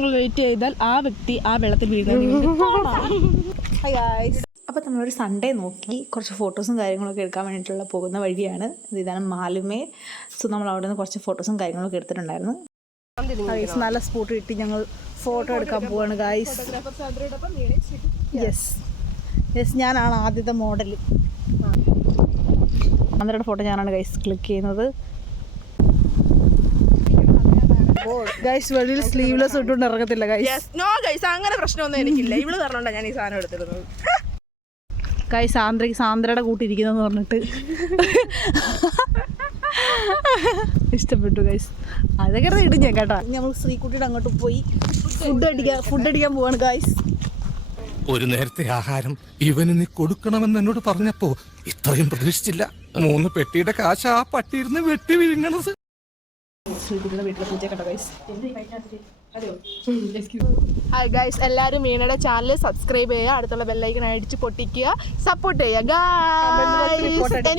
ഞങ്ങൾ വെയിറ്റ് ചെയ്താൽ ആ വ്യക്തി ആ വെള്ളത്തിൽ വീഴുന്നത്. അപ്പോൾ നമ്മളൊരു സൺഡേ നോക്കി കുറച്ച് ഫോട്ടോസും കാര്യങ്ങളൊക്കെ എടുക്കാൻ വേണ്ടിയിട്ടുള്ള പോകുന്ന വഴിയാണ്. ഇതാണ് മാലുമേ. സോ നമ്മൾ അവിടെ നിന്ന് കുറച്ച് ഫോട്ടോസും കാര്യങ്ങളൊക്കെ എടുത്തിട്ടുണ്ടായിരുന്നു. നല്ല സ്പോട്ട് കിട്ടി. ഞങ്ങൾ ഫോട്ടോ എടുക്കാൻ പോവാണ് ഗായ്സ്. യെസ് ഞാനാണ് ആദ്യത്തെ മോഡൽ. സാന്ദ്രയുടെ ഫോട്ടോ ഞാനാണ് ഗൈസ് ക്ലിക്ക് ചെയ്യുന്നത്. ഗൈസ് വെളിയിൽ സ്ലീവ്ലെസ് ഇട്ടുകൊണ്ട് ഇറങ്ങത്തില്ല ഗൈസ്. നോ ഗൈസ്, അങ്ങനെ പ്രശ്നമൊന്നും എനിക്കില്ല. ഇവള് പറഞ്ഞോണ്ടാ ഞാൻ ഈ സാധനം എടുത്തിരുന്നത്. ഗൈസ് സാന്ദ്രയുടെ കൂട്ടിരിക്കുന്നെന്ന് പറഞ്ഞിട്ട് ഇഷ്ടപ്പെട്ടു ഗൈസ്. അതൊക്കെ ഇടും ഞാൻ കേട്ടോ. നമ്മൾ ശ്രീകുട്ടിയുടെ അങ്ങോട്ട് പോയി ഫുഡ് അടിക്കാൻ പോവാണ് ഗൈസ്. ഒരു നേരത്തെ ആഹാരം ഇവന് നീ കൊടുക്കണമെന്ന് എന്നോട് പറഞ്ഞപ്പോ ഇത്രയും പ്രതീക്ഷിച്ചില്ല. 3 പെട്ടിയുടെ കാശ് ആ പട്ടിയിരുന്ന് വെട്ടി വിഴുങ്ങണത്. ശ്രീകുട്ടിയുടെ വീട്ടിലെ പൂജ കേട്ടോ ഗൈസ്. ഹായ് ഗൈസ്, എല്ലാവരും മീനയുടെ ചാനൽ സബ്സ്ക്രൈബ് ചെയ്യുക, അടുത്തുള്ള ബെല്ലൈക്കൺ അടിച്ച് പൊട്ടിക്കുക, സപ്പോർട്ട് ചെയ്യുക ഗൈസ്.